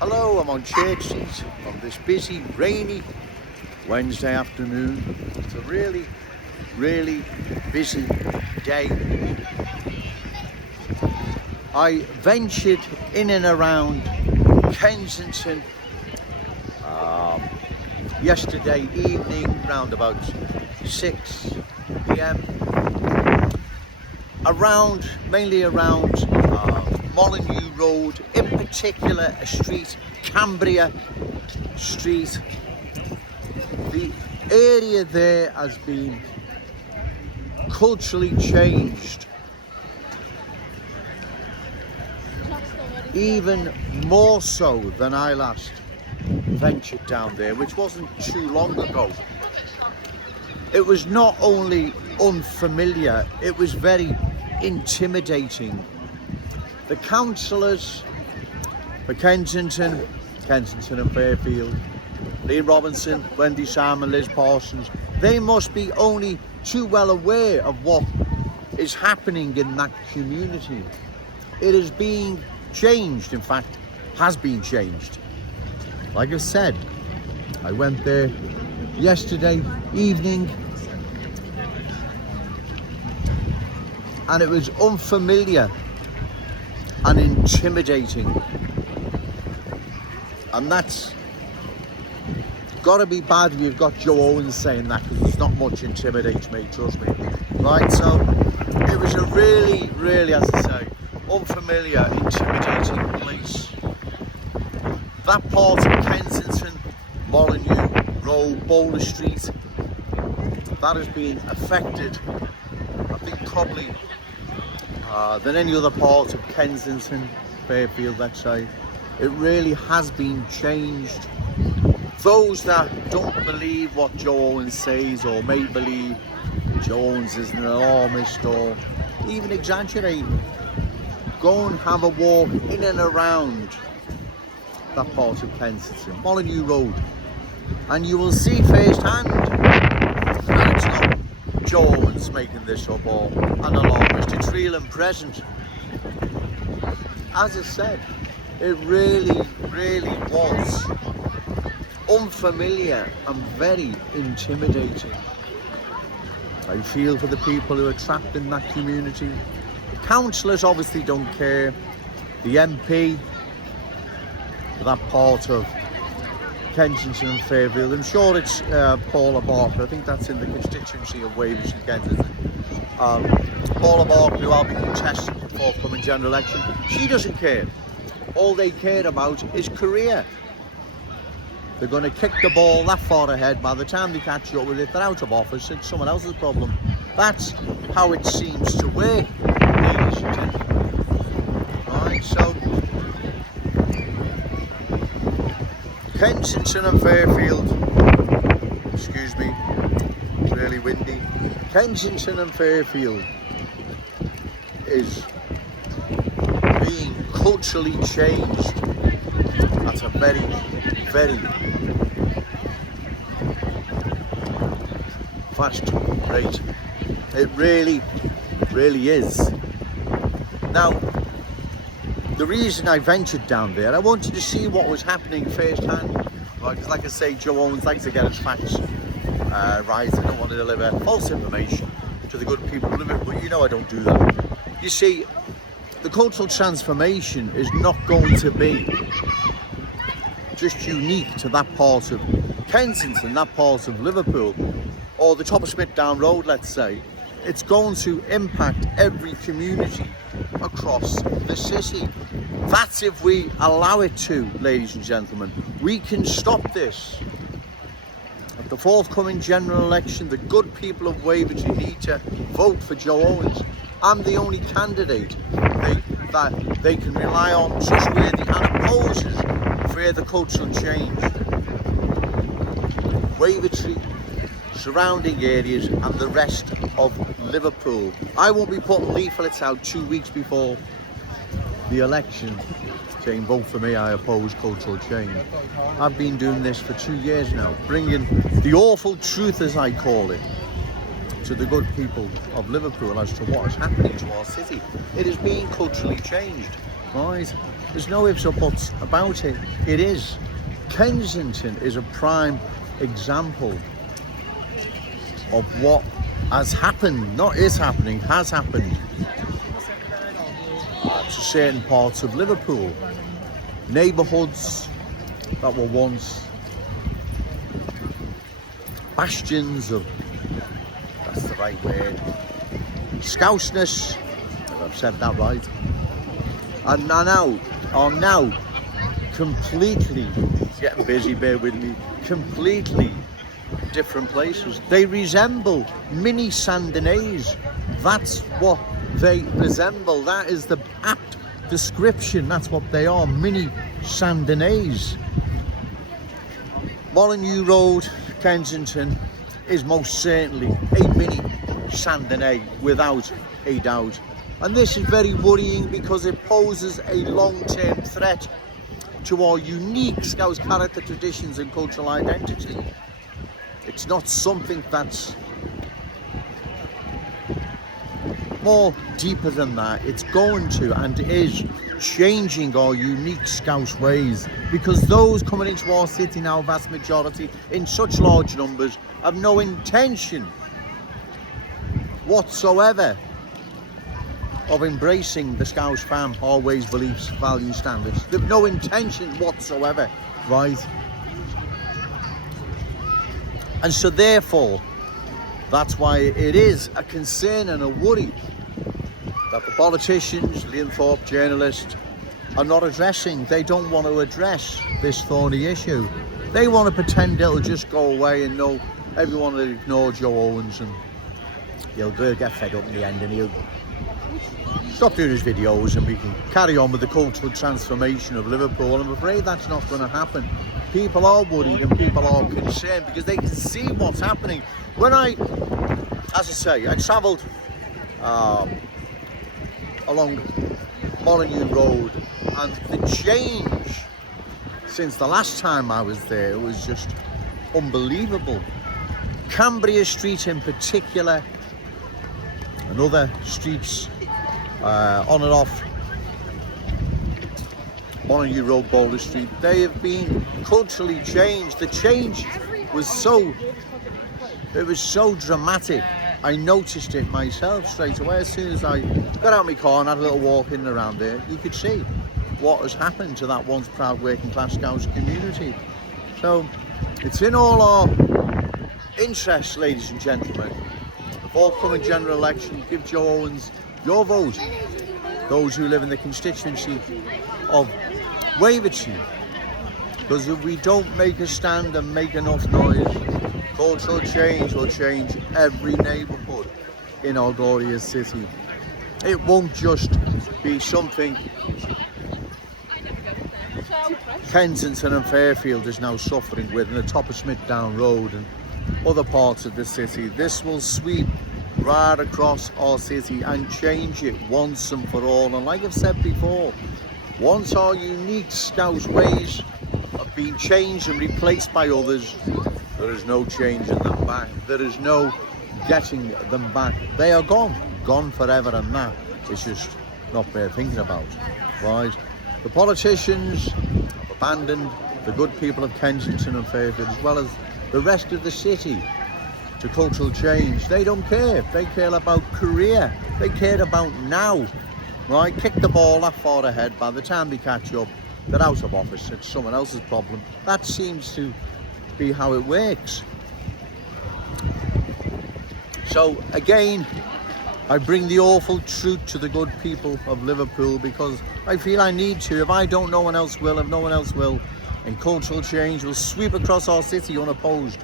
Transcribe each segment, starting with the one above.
Hello, I'm on Church Street on this busy, rainy Wednesday afternoon. It's a really busy day. I ventured in and around Kensington yesterday evening, round about 6 p.m. Mainly around Molyneux Road, in particular a street, Cambria Street. The area there has been culturally changed, even more so than I last ventured down there, which wasn't too long ago. It was not only unfamiliar, it was very intimidating. The councillors for Kensington and Fairfield, Lee Robinson, Wendy Simon, Liz Parsons, they must be only too well aware of what is happening in that community. It is being changed, in fact, has been changed. Like I said, I went there yesterday evening and it was unfamiliar and intimidating, and that's got to be bad if you've got Joe Owens saying that, because it's not much intimidates me, trust me. Right, so it was a really, as I say, unfamiliar, intimidating place. That part of Kensington, Molyneux Road, Bowler Street, that has been affected, I think, probably than any other part of Kensington, Fairfield, let's say. It really has been changed. Those that don't believe what Joe Owens says, or may believe Joe Owens is an alarmist or even exaggerating, go and have a walk in and around that part of Kensington, Molyneux Road, and you will see firsthand that it's not Joe Owens making this up or an alarmist. It's real and present. As I said, it really was unfamiliar and very intimidating. I feel for the people who are trapped in that community. The councillors obviously don't care. The MP for that part of Kensington and Fairfield, I'm sure it's Paula Barker, I think that's in the constituency of Wavertree, Kensington. Paula Barker, who I'll be contesting for the forthcoming general election, she doesn't care. All they care about is career. They're going to kick the ball that far ahead. By the time they catch up with it, they're out of office. It's someone else's problem. That's how it seems to work, ladies and gentlemen. Right, so Kensington and Fairfield, excuse me, it's really windy. Kensington and Fairfield is being culturally changed at a very fast rate. It really is. Now, the reason I ventured down there, I wanted to see what was happening firsthand. Because like I say, Joe Owens likes to get his facts right. I don't want to deliver false information to the good people of Liverpool, but you know I don't do that. You see, the cultural transformation is not going to be just unique to that part of Kensington, that part of Liverpool, or the top of Smithdown Road, let's say. It's going to impact every community across the city. That's if we allow it to, ladies and gentlemen. We can stop this. At the forthcoming general election, the good people of Wavertree need to vote for Joe Owens. I'm the only candidate that they can rely on, trustworthy, and opposes further cultural change. Wavertree, surrounding areas, and the rest of Liverpool. I won't be putting leaflets out 2 weeks before the election saying vote for me, I oppose cultural change. I've been doing this for 2 years now, bringing the awful truth, as I call it, to the good people of Liverpool as to what is happening to our city. It is being culturally changed. right? There's no ifs or buts about it. It is. Kensington is a prime example of what has happened, not is happening, has happened to certain parts of Liverpool. Neighbourhoods that were once bastions of, that's the right word, Scouseness, if I've said that right, and are now completely, it's getting busy, bear with me, completely different places. They resemble mini Saint-Denis. That's what they resemble. That is the apt description. That's what they are, mini Saint-Denis. Molyneux Road, Kensington, is most certainly a mini Saint-Denis without a doubt. And this is very worrying because it poses a long-term threat to our unique Scouse character, traditions and cultural identity. It's not something that's more deeper than that. It's going to and is changing our unique Scouse ways, because those coming into our city now, vast majority, in such large numbers, have no intention whatsoever of embracing the Scouse fam, our ways, beliefs, values, standards. They've no intention whatsoever, right? And so therefore, that's why it is a concern and a worry that the politicians, Linthorpe journalists, are not addressing. They don't want to address this thorny issue. They want to pretend it'll just go away and know everyone will ignore Joe Owens and he'll get fed up in the end and he'll stop doing his videos and we can carry on with the cultural transformation of Liverpool. I'm afraid that's not going to happen. People are worried and people are concerned because they can see what's happening. When I travelled along Molyneux Road, and the change since the last time I was there was just unbelievable. Cambria Street in particular, and other streets on and off Molyneux Road, Boulder Street, they have been culturally changed. The change was so dramatic. I noticed it myself straight away. As soon as I got out of my car and had a little walk in and around there, you could see what has happened to that once proud working class Scouse community. So it's in all our interests, ladies and gentlemen. The forthcoming general election, give Joe Owens your vote. Those who live in the constituency of Wavertree, because if we don't make a stand and make enough noise, cultural change will change every neighbourhood in our glorious city. It won't just be something Kensington and Fairfield is now suffering with, in the top of Smithdown Road and other parts of the city. This will sweep right across our city and change it once and for all. And like I've said before, once our unique Scouse ways have been changed and replaced by others, there is no changing them back. There is no getting them back. They are gone forever, and that is just not worth thinking about, right? The politicians have abandoned the good people of Kensington and Fairfield, as well as the rest of the city, to cultural change. They don't care. They care about career. They care about now, right? Kick the ball that far ahead. By the time they catch up, they're out of office. It's someone else's problem. That seems to be how it works. So again, I bring the awful truth to the good people of Liverpool, because I feel I need to. If I don't, no one else will. If no one else will, and cultural change will sweep across our city unopposed.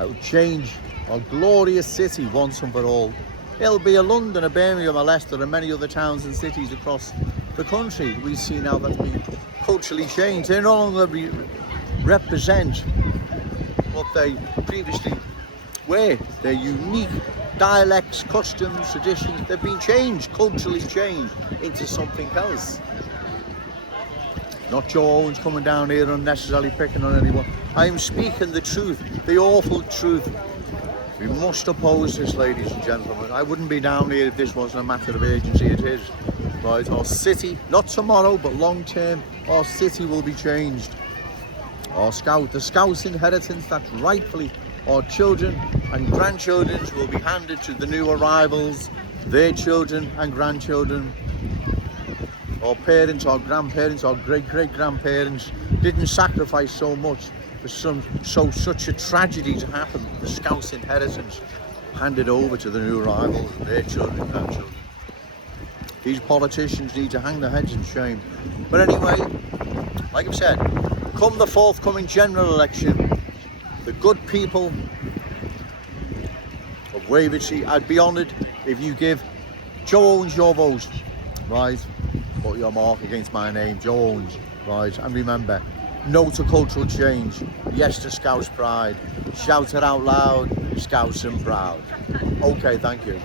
It will change our glorious city once and for all. It'll be a London, a Birmingham, a Leicester, and many other towns and cities across the country. We see now that's been culturally changed. They no longer represent what they previously were. Their unique dialects, customs, traditions, they've been changed, culturally changed into something else. Not Joe Owens coming down here unnecessarily picking on anyone. I am speaking the truth, the awful truth. We must oppose this, ladies and gentlemen. I wouldn't be down here if this wasn't a matter of urgency. It is. right? Our city, not tomorrow, but long term, our city will be changed. The Scouse inheritance that's rightfully our children and grandchildren's will be handed to the new arrivals, their children and grandchildren. Our parents, our grandparents, our great-great-grandparents didn't sacrifice so much for such a tragedy to happen. The Scouse inheritance handed over to the new arrivals and their children and grandchildren. These politicians need to hang their heads in shame. But anyway, like I've said, come the forthcoming general election, the good people of Wavertree, I'd be honoured if you give Joe Owens your vote, right? Put your mark against my name, Joe Owens, right? And remember, no to cultural change, yes to Scouse pride. Shout it out loud, Scouse and proud. Okay, thank you.